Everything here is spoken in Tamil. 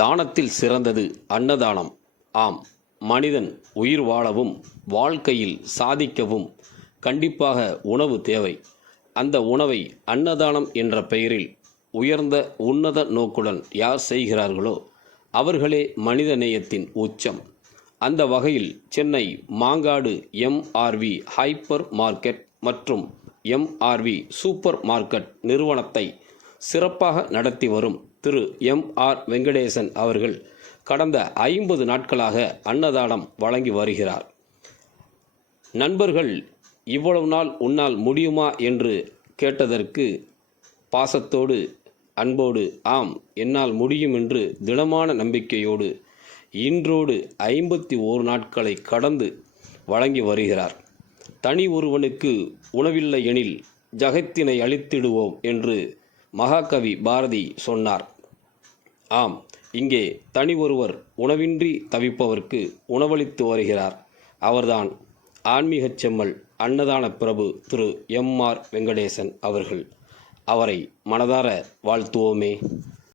தானத்தில் சிறந்தது அன்னதானம். ஆம் மனிதன் உயிர் வாழவும் வாழ்க்கையில் சாதிக்கவும் கண்டிப்பாக உணவு தேவை. அந்த உணவை அன்னதானம் என்ற பெயரில் உயர்ந்த உன்னத நோக்குடன் யார் செய்கிறார்களோ அவர்களே மனித நேயத்தின் உச்சம். அந்த வகையில் Chennai Mangadu MRV hyper market மற்றும் எம்ஆர்வி சூப்பர் மார்க்கெட் நிறுவனத்தை சிறப்பாக நடத்தி வரும் திரு எம் ஆர் வெங்கடேசன் அவர்கள் கடந்த ஐம்பது நாட்களாக அன்னதானம் வழங்கி வருகிறார். நண்பர்கள் இவ்வளவு நாள் உன்னால் முடியுமா என்று கேட்டதற்கு பாசத்தோடு அன்போடு ஆம் என்னால் முடியும் என்று திடமான நம்பிக்கையோடு இன்றோடு ஐம்பத்தி ஓரு நாட்களை கடந்து வழங்கி வருகிறார். தனி ஒருவனுக்கு உணவில்லை எனில் ஜகத்தினை அழித்திடுவோம் என்று மகாகவி பாரதி சொன்னார். ஆம் இங்கே தனி ஒருவர் உணவின்றி தவிப்பவர்க்கு உணவளித்து வருகிறார். அவர்தான் ஆன்மீகச் செம்மல் அன்னதான பிரபு திரு எம் ஆர் வெங்கடேசன் அவர்கள். அவரை மனதார வாழ்த்துவோமே.